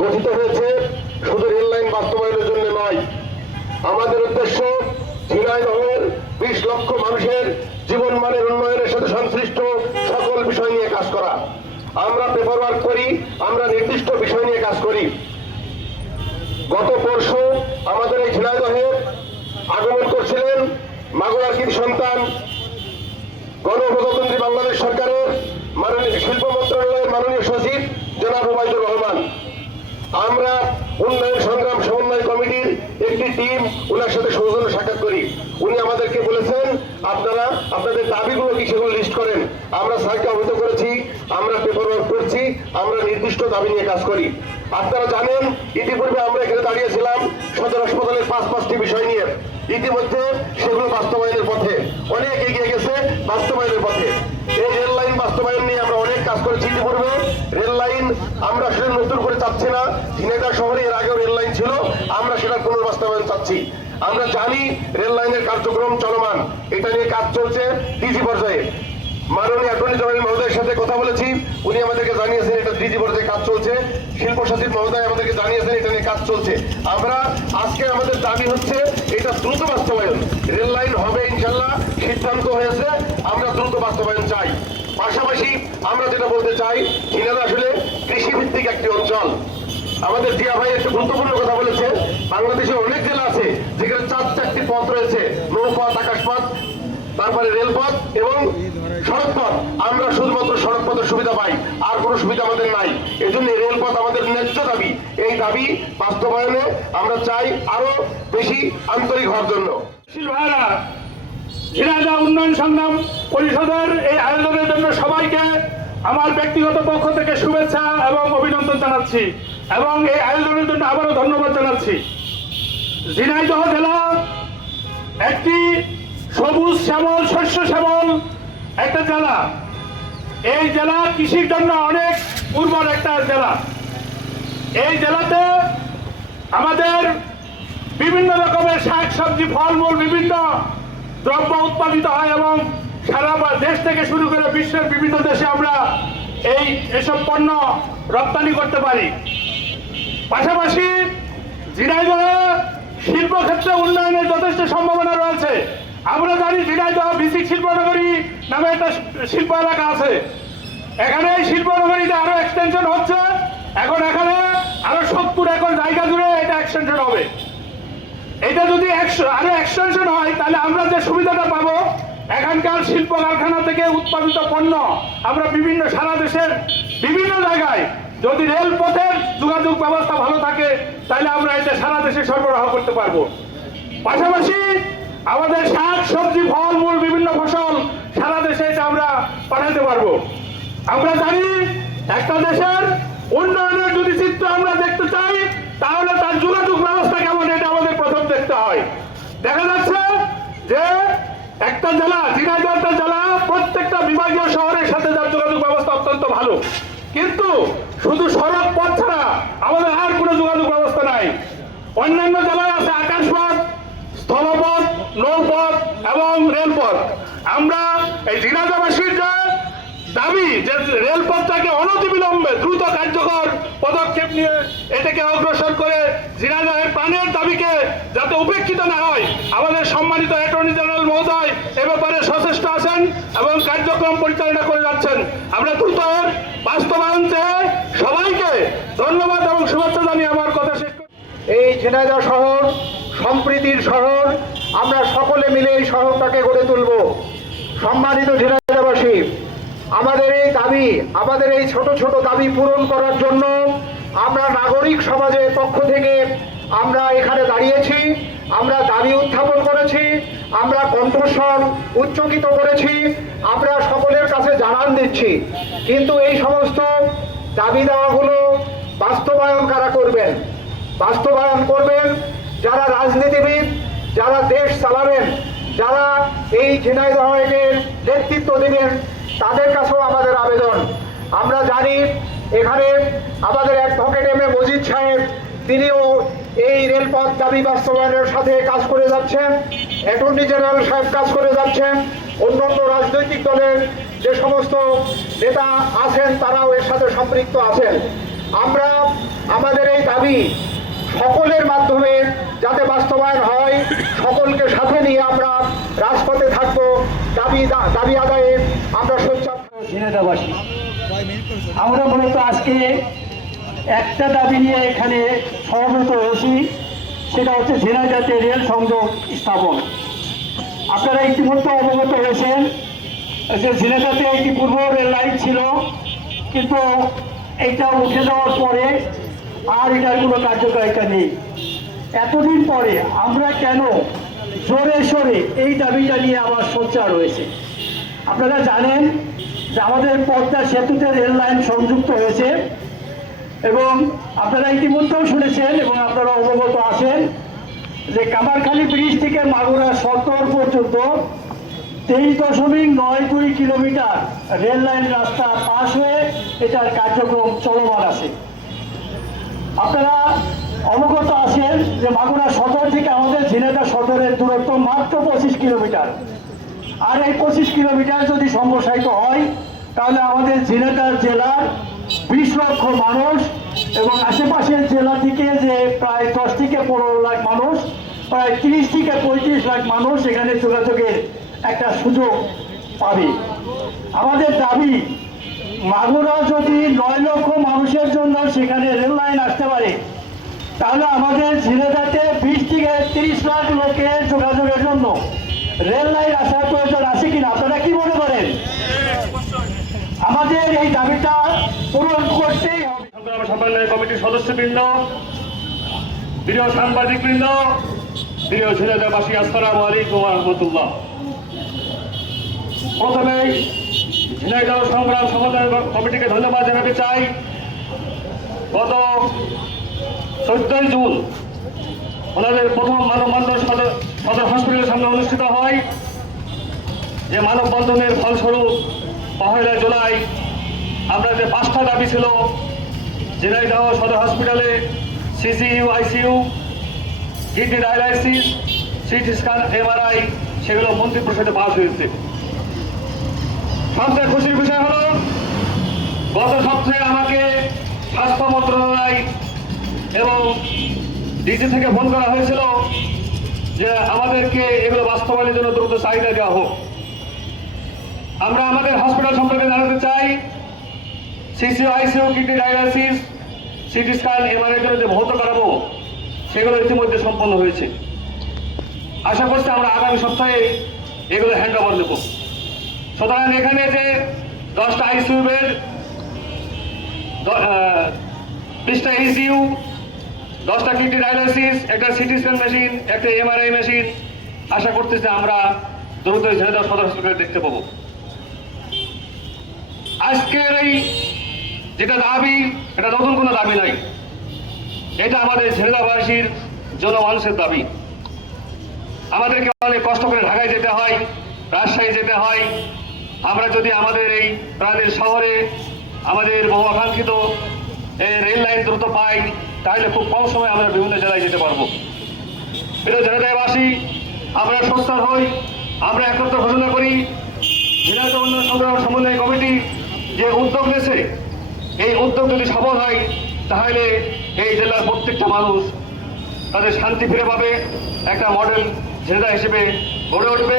গঠিত হয়েছে শুধু রেল লাইন বাস্তবায়নের জন্য নয়। আমাদের উদ্দেশ্য ঝিনাইদহের বিশ লক্ষ মানুষের জীবন মানের উন্নয়নের সাথে সংশ্লিষ্ট সকল বিষয় নিয়ে কাজ করা। আমরা পেপার ওয়ার্ক করি, আমরা নির্দিষ্ট বিষয় নিয়ে কাজ করি। গত পরশু আমাদের এই ঝিনাইদহে আগমন করছিলেন মাগুরার সন্তান গণপ্রজাতন্ত্রী বাংলাদেশ সরকারের আমরা উন্নয়ন সংগ্রাম সমন্বয় কমিটির একটি টিম ওনার সাথে সৌজন্য সাক্ষাৎ করি। উনি আমাদেরকে বলেছেন, আপনারা, আপনাদের দাবিগুলো কি সেগুলো লিস্ট করেন? আমরা স্যারকে অবহিত করেছি, আমরা পেপার ওয়ার্ক করছি, আমরা নির্দিষ্ট দাবি নিয়ে কাজ করি। আপনারা জানেন, ইতিপূর্বে আমরা এখানে দাঁড়িয়েছিলাম সদর হাসপাতালের পাঁচ পাঁচটি বিষয় নিয়ে। ইতিমধ্যে সেগুলো বাস্তবায়নের পথে। অনেক এগিয়ে গেছে বাস্তবায়নের পথে। এই রেল লাইন বাস্তবায়ন নিয়ে আমরা কাজ করেছি ইতিপূর্বে রেল লাইন আমরা আসলে নতুন করে চাচ্ছি না। ঝিনাইদহ শহরে এর আগেও রেল লাইন ছিল, আমরা সেটার পুনর্বাস্তবায়ন চাচ্ছি। আমরা জানি রেল লাইনের কার্যক্রম চলমান। এটা নিয়ে কাজ চলছে ডিজি পর্যায়ে। মাননীয় অ্যাটর্নি জেনারেল মহোদয়ের সাথে কথা বলেছি। উনি আমাদেরকে জানিয়েছেন এটা ডিজি পর্যায়ে কাজ চলছে। শিল্প সচিব মহোদয় আমাদেরকে জানিয়েছেন এটা নিয়ে কাজ চলছে। আমরা আজকে আমাদের দাবি হচ্ছে, এটা দ্রুত বাস্তবায়ন। রেল লাইন হবে ইনশাল্লাহ, সিদ্ধান্ত হয়েছে, আমরা দ্রুত বাস্তবায়ন চাই। পাশাপাশি আমরা যেটা বলতে চাই, ঝিনাইদহ আসলে কৃষিভিত্তিক একটি অঞ্চল। আমাদের জিয়া ভাই একটা গুরুত্বপূর্ণ কথা বলেছে। বাংলাদেশে অনেক জেলা আছে যেখানে চার চারটি পথ রয়েছে, নৌপথ, আকাশপথ, তারপরে রেলপথ এবং সড়কপথ আমরা শুধুমাত্র সড়কপথের সুবিধা পাই, আর কোনো সুবিধা আমাদের নাই। এজন্য রেলপথ আমাদের ন্যায্য দাবি। এই দাবি বাস্তবায়নে আমরা চাই আরও বেশি আন্তরিক হওয়ার জন্য। উন্নয়ন সংগ্রাম পরিষদের এই আয়োজনের আমার ব্যক্তিগত পক্ষ থেকে শুভেচ্ছা এবং অভিনন্দন জানাচ্ছি। এবং এই আয়োজনের জন্য আবারও ধন্যবাদ জানাচ্ছি। ঝিনাইদহ জেলা একটি সবুজ শ্যামল, শস্য শ্যামল একটা জেলা। এই জেলা কৃষির জন্য অনেক উর্বর একটা জেলা। এই জেলাতে আমাদের বিভিন্ন রকমের শাক সবজি ফলমূল, বিভিন্ন দ্রব্য উৎপাদিত হয় এবং সারা দেশ থেকে শুরু করে বিশ্বের বিভিন্ন দেশে আমরা এই এসব পণ্য রপ্তানি করতে পারি। পাশাপাশি ঝিনাইদহে শিল্পক্ষেত্রে উন্নয়নের যথেষ্ট সম্ভাবনা রয়েছে। আমরা জানি ঝিনাইদহ বিসিক শিল্পনগরী নামে একটা শিল্প এলাকা আছে। এখানে এই শিল্পনগরীতে আরও এক্সটেনশন হচ্ছে। এখন এখানে আরও সত্তর একর জায়গা জুড়ে এটা এক্সটেনশন হবে। এটা যদি আরও এক্সটেনশন হয়, তাহলে আমরা যে সুবিধাটা পাবো এখানকার শিল্প কারখানা থেকে উৎপাদিত পণ্য আমরা বিভিন্ন সারা দেশের বিভিন্ন জায়গায় যদি রেলপথের যোগাযোগ ব্যবস্থা ভালো থাকে, তাহলে আমরা এটা সারা দেশে সরবরাহ করতে পারব। পাশাপাশি আমাদের শাক, সবজি, ফল, মূল বিভিন্ন ফসল সারা দেশে এটা আমরা পাঠাতে পারব। আমরা জানি একটা দেশের উন্নয়নের যদি চিত্র আমরা দেখতে চাই, তাহলে তার যোগাযোগ ব্যবস্থা কেমন, এটা আমাদের প্রথম দেখতে হয়। দেখা যাচ্ছে যে একটা জেলা ঝিনাইদহ জেলা, প্রত্যেকটা বিভাগীয় শহরের সাথে যার যোগাযোগ ব্যবস্থা অত্যন্ত ভালো। কিন্তু শুধু সড়ক পথ ছাড়া আমাদের আর কোনো যোগাযোগ ব্যবস্থা নাই। অন্যান্য জেলায় আছে আকাশ পথ স্থলপথ, নৌপথ এবং রেলপথ। আমরা এই ঝিনাইদহবাসীর যে দাবি যে রেলপথটাকে অনতিবিলম্বে দ্রুত কার্যকর পদক্ষেপ নিয়ে এটাকে অগ্রসর করে ঝিনাইদহের প্রাণের দাবিকে যাতে উপেক্ষিত না হয়, আমাদের সম্মানিত অ্যাটর্নি জেনারেল মহোদয় এ ব্যাপারে সচেষ্ট আছেন এবং কার্যক্রম পরিচালনা করে যাচ্ছেন। আমরা দ্রুত বাস্তবায়ন চেয়ে সবাইকে ধন্যবাদ এবং শুভেচ্ছা জানিয়ে আমার কথা শেষ এই ঝিনাইদহ শহর সম্প্রীতির শহর, আমরা সকলে মিলে এই শহরটাকে গড়ে তুলব। সম্মানিত ঝিনাইদহবাসী আমাদের এই দাবি, আমাদের এই ছোট ছোট দাবি পূরণ করার জন্য আমরা নাগরিক সমাজের পক্ষ থেকে আমরা এখানে দাঁড়িয়েছি, আমরা দাবি উত্থাপন করেছি, আমরা কণ্ঠস্বর উচ্চকিত করেছি, আমরা সকলের কাছে জানান দিচ্ছি। কিন্তু এই সমস্ত দাবি দেওয়াগুলো বাস্তবায়ন কারা করবেন? বাস্তবায়ন করবেন যারা রাজনীতিবিদ, যারা দেশ চালাবেন, যারা এই ঝিনাইদহের নেতৃত্ব দেবেন তাদের কাছেও আমাদের আবেদন। আমরা জানি এখানে আমাদের অ্যাডভোকেট এম এ মজিদ সাহেব, তিনিও এই রেলপথ দাবি বাস্তবায়নের সাথে কাজ করে যাচ্ছেন। অ্যাটর্নি জেনারেল সাহেব কাজ করে যাচ্ছেন। অন্যান্য রাজনৈতিক দলের যে সমস্ত নেতা আছেন, তারাও এর সাথে সম্পৃক্ত আছেন। আমরা আমাদের এই দাবি সকলের মাধ্যমে যাতে বাস্তবায়ন হয়, সকলকে সাথে নিয়ে আমরা রাজপথে থাকব। দাবি দাবি আদায়ে আমরা সোচ্চার আমরা মূলত আজকে একটা দাবি নিয়ে এখানে সমবেত হয়েছি, সেটা হচ্ছে ঝিনাইদাতে রেল সংযোগ স্থাপন। আপনারা ইতিমধ্যে অবগত হয়েছেন যে ঝিনাইদাতে পূর্ব রেল লাইন ছিল, কিন্তু এটা উঠে যাওয়ার পরে আর এটার কোনো কার্যকারিতা নেই। এতদিন পরে আমরা কেন জোরে সোরে এই দাবিটা নিয়ে আমার সোচ্চার রয়েছে আপনারা জানেন যে আমাদের পদ্মা সেতুতে রেল লাইন সংযুক্ত হয়েছে এবং আপনারা ইতিমধ্যেও শুনেছেন এবং আপনারা অবগত আছেন যে কামারখালী ব্রিজ থেকে মাগুরা সত্তর পর্যন্ত তেইশ দশমিক নয় দুই কিলোমিটার রেল লাইন রাস্তা পাশ হয়ে এটার কার্যক্রম চলমান আছে। আপনারা অবগত আছেন যে মাগুরা সদর থেকে আমাদের ঝিনেদা সদরের দূরত্ব মাত্র পঁচিশ কিলোমিটার। আর এই পঁচিশ কিলোমিটার যদি সম্প্রসারিত হয়, তাহলে আমাদের ঝিনেদার জেলার বিশ লক্ষ মানুষ এবং আশেপাশের জেলা থেকে যে প্রায় দশ থেকে পনেরো লাখ মানুষ, প্রায় তিরিশ থেকে পঁয়ত্রিশ লাখ মানুষ এখানে যোগাযোগের একটা সুযোগ পাবে। আমাদের দাবি, মাগুরা যদি নয় লক্ষ মানুষের জন্য সেখানে রেল লাইন আসতে পারে তাহলে আমাদের ঝিনেদাতে বিশ থেকে তিরিশ লাখ লোকের যোগাযোগের জন্য রেল লাইন আসার প্রয়োজন আছে কিনা, আপনারা কি মনে করেন? আমাদের এই দাবিটা পূরণ করতেই হবে। সমন্বয় কমিটির সদস্যবৃন্দ, প্রিয় সাংবাদিকবৃন্দ, প্রিয় ঝিনাইদাবাসী আসসালামু আলাইকুম রহমতুল্লাহ। প্রথমেই ঝিনাইদহ সংগ্রাম সমন্বয় কমিটিকে ধন্যবাদ জানাতে চাই। গত চোদ্দই জুন ওনাদের প্রথম মানববন্ধন সদর সদর হসপিটালের সামনে অনুষ্ঠিত হয়। যে মানববন্ধনের ফলস্বরূপ পহেলা জুলাই আমরা যে পাঁচটা দাবি ছিল ঝিনাইদহ সদর হসপিটালে সিসিইউ, আইসিইউ জিটি ডায়ালাইসিস, সিটি স্ক্যান, এমআরআই সেগুলো মন্ত্রিপরিষদে পাস হয়েছে। সবচেয়ে খুশির বিষয় হলো, গত সপ্তাহে আমাকে স্বাস্থ্য মন্ত্রণালয় এবং ডিসি থেকে ফোন করা হয়েছিল যে আমাদেরকে এগুলো বাস্তবায়নের জন্য দ্রুত চাহিদা দেওয়া হোক। আমরা আমাদের হসপিটাল সম্পর্কে জানাতে চাই CCU ICU kidney dialysis CT scan MRI জন্য যে ভৌত কাঠামো, সেগুলো ইতিমধ্যে সম্পন্ন হয়েছে। আশা করছি আমরা আগামী সপ্তাহে এগুলো হ্যান্ড ওভার দেব সুতরাং এখানে যে দশটা আইসিইউ বেড বিশটা ইসিইউ দশটা কিডনি ডায়ালাইসিস একটা সিটি স্ক্যান মেশিন একটা এমআরআই মেশিন আশা করতেছি আমরা দ্রুত ঝিনাইদহ সদর হাসপাতালে দেখতে পাবো। আজকের এই যেটা দাবি, এটা নতুন কোনো দাবি নাই। এটা আমাদের ঝিনাইদহবাসীর জনমানুষের দাবি। আমাদেরকে অনেক কষ্ট করে ঢাকায় যেতে হয়, রাজশাহী যেতে হয়। আমরা যদি আমাদের এই প্রাণের শহরে আমাদের বহু আকাঙ্ক্ষিত রেল লাইন দ্রুত পাই তাহলে খুব কম সময়ে আমরা বিভিন্ন জেলায় যেতে পারব। প্রিয় জনতাবাসী আমরা সোচ্চার হই, আমরা একত্র ঘোষণা করি। ঝিনাইদহ উন্নয়ন সংগ্রাম সমন্বয় কমিটি যে উদ্যোগ নিয়েছে, এই উদ্যোগ যদি সফল হয়, তাহলে এই জেলার প্রত্যেকটা মানুষ তাদের শান্তি ফিরে পাবে, একটা মডেল জেলা হিসেবে গড়ে উঠবে।